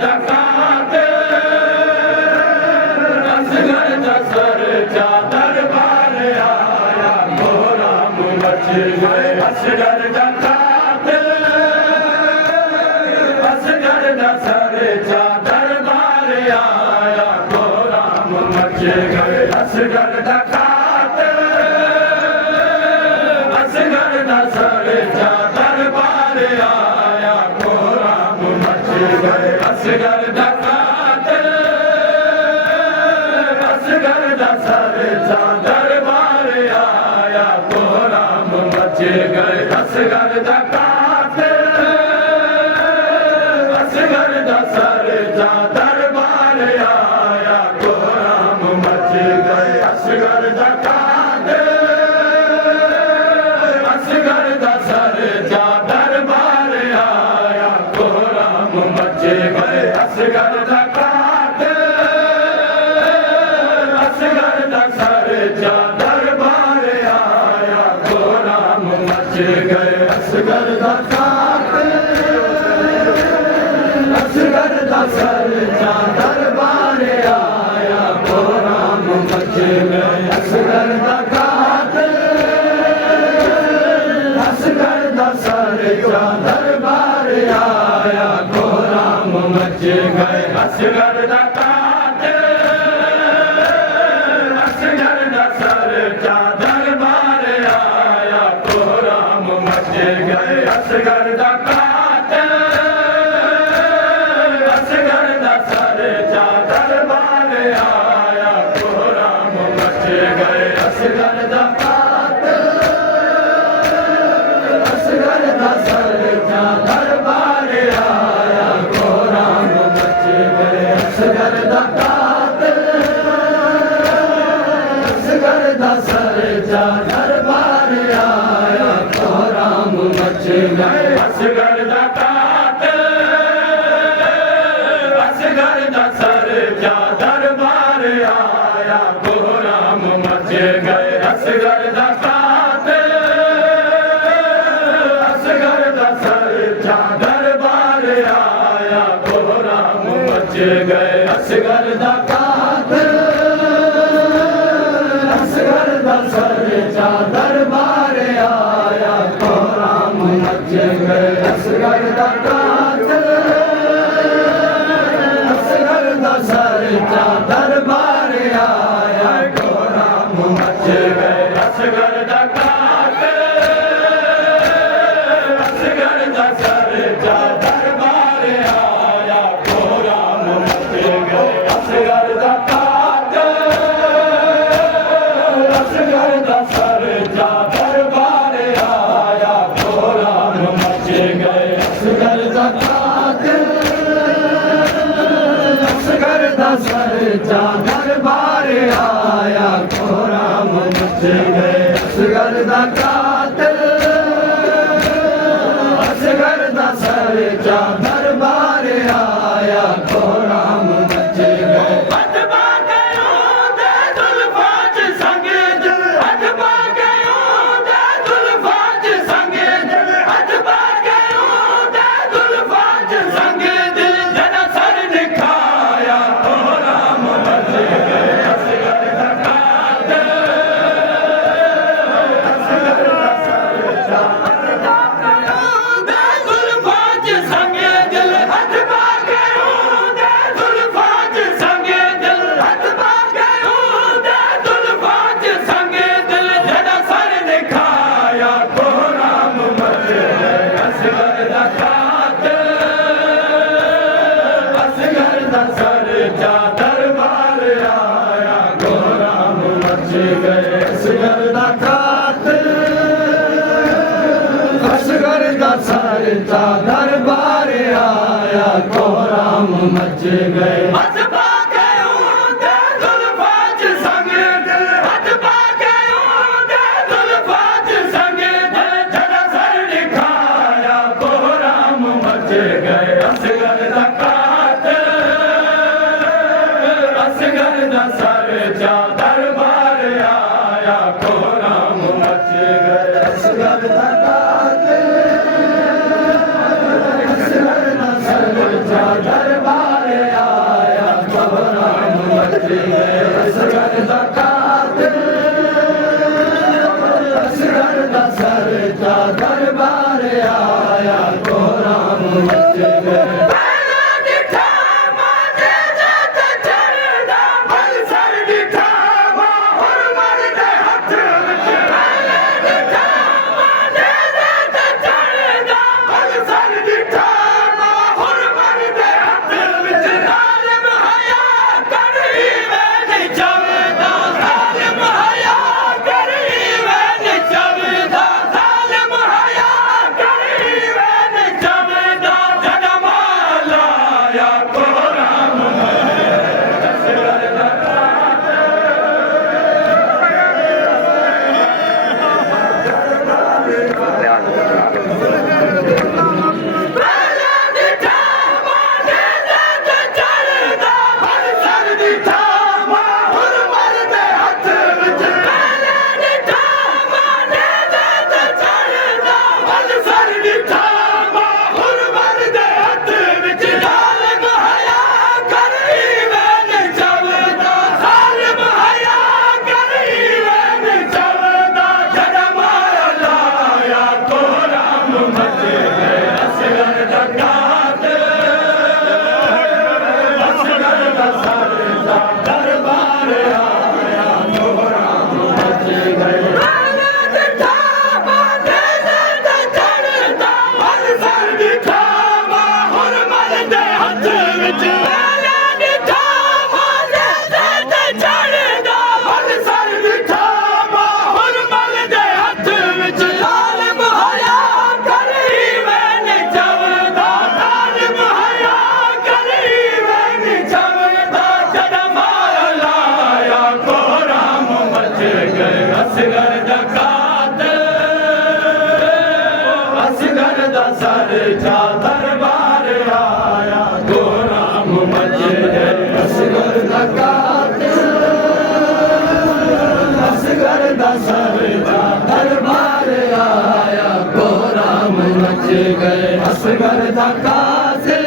दकात असगर दसर जा दरबार आया कोराम मच गए असगर दकात असगर दसर जा दरबार आया कोराम मच गए असगर दकात असगर दसर जा दरबार आया कोराम मच गए असगर दकात असगर दसर जा दरबार आया कोराम मच गए असगर दकात असगर दसर जा दरबार आया कोराम मच गए असगर दकात असगर दसर जा दरबार आया कोराम मच गए असगर दकात असगर दसर जा दरबार आया कोराम मच गए असगर दकात असगर दसर जा दरबार आया कोराम मच गए असगर दकात असगर दसर जा दरबार आया कोराम मच गए असगर दकात असगर दसर जा दरबार आया कोराम मच गए असगर दकात असगर दसर जा दरबार आया कोराम मच गए असगर दकात असगर दसर जा दरबार आया कोराम मच गए असगर दकात असगर दसर जा दरबार आया कोराम मच गए असगर दकात असगर दसर जा दरबार आया कोराम मच गए असगर दकात असगर दसर जा दरबार आया कोराम मच गए असगर दकात असगर दसर जा दरबार आया कोराम मच गए असगर दकात असगर दसर जा दरबार आया कोराम मच गए असगर दकात असगर दसर जा दरबार आया कोराम मच गए असगर दकात असगर दसर जा दरबार आया कोराम मच गए असगर दकात असगर दसर जा दरबार आया कोराम मच गए असगर दकात असगर दसर जा दरबार आया कोराम मच गए अतबा गयो दे जुल्फाज संगे दिल अतबा गयो दे जुल्फाज संगे दिल अतबा गयो दे जुल्फाज संगे दिल जना सर दिखाया कोराम मच गए असगर दकात असगर दसर जा दे जुल्फाज संगे दिल अतबा गयो दे जुल्फाज संगे दिल अतबा गयो दे जुल्फाज संगे दिल जना सर दिखाया कोराम मच गए असगर दकात असगर दसर जा दरबार आया कोराम मच गए असगर दकात असगर दसर जा दरबार आया कोराम मच गए अतबा गयो दे जुल्फाज संगे दिल अतबा गयो दे जुल्फाज संगे दिल जना सर दिखाया कोराम मच गए असगर दकात असगर दसर जा दरबार आया कोराम मच गए असगर दकात असगर दसर जा दरबार गए असगर दा कातिल असगर दा सरचा दरबार आया कोहराम मच गए सरचा दरबार आया कोहराम मच गए असगर दा कातिल असगर दा सरचा दरबार आया कोहराम मच गए असगर दा कातिल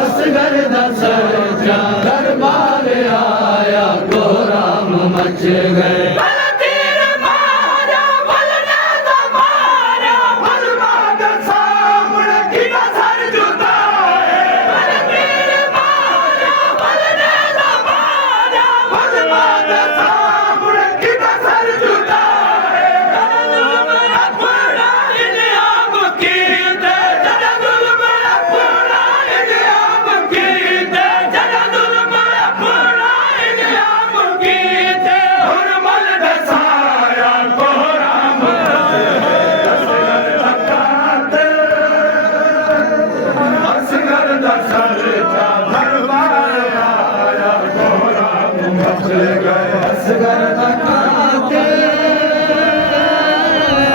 असगर दा सरचा दरबार आया कोहराम मच गए असगर दा कातिल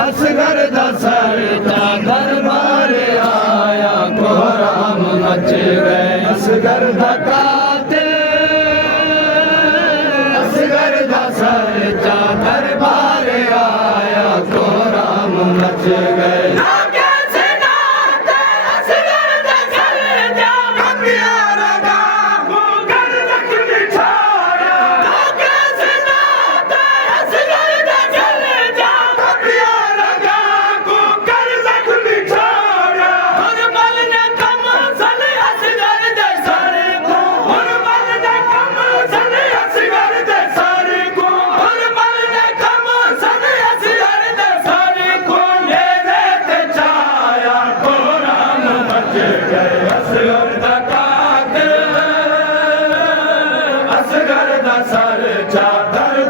असगर दा सरचा दरबार आया कोहराम मच गए असगर दा कातिल असगर दा सरचा दरबार आया कोहराम मच गए सरचा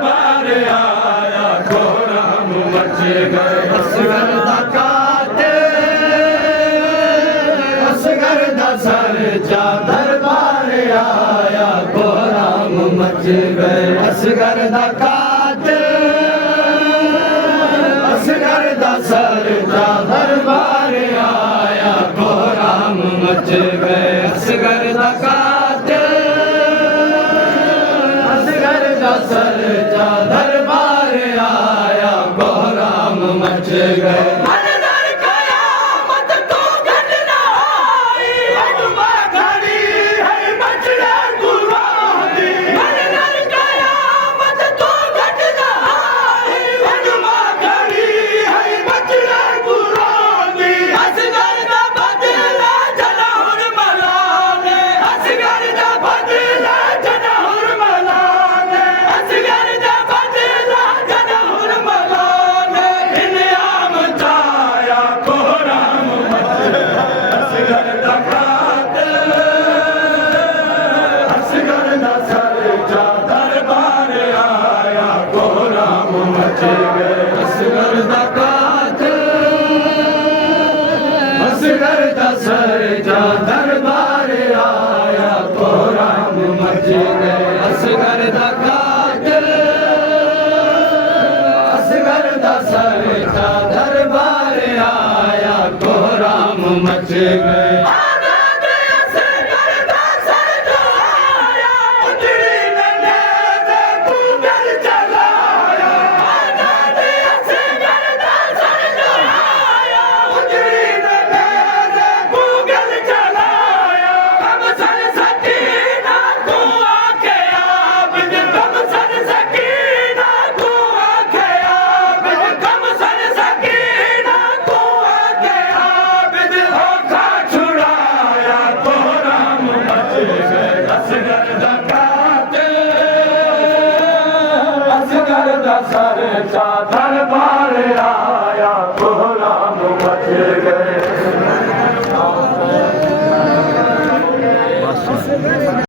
दरबार आया कोहराम मच गए असगर दा कातिल असगर दा सरचा दरबार आया कोहराम मच गए असगर दा कातिल असगर दा सरचा दरबार आया कोहराम मच गए असगर दा सरचा दरबार आया कोहराम मच गए खड़ी है बचड़ा गुरबार चा दरबार आया कोहराम मच गए असगर दा कातिल असगर दा सर चा दरबार आया कोहराम मच गए सर चा दरबार आया कोहराम मच गए।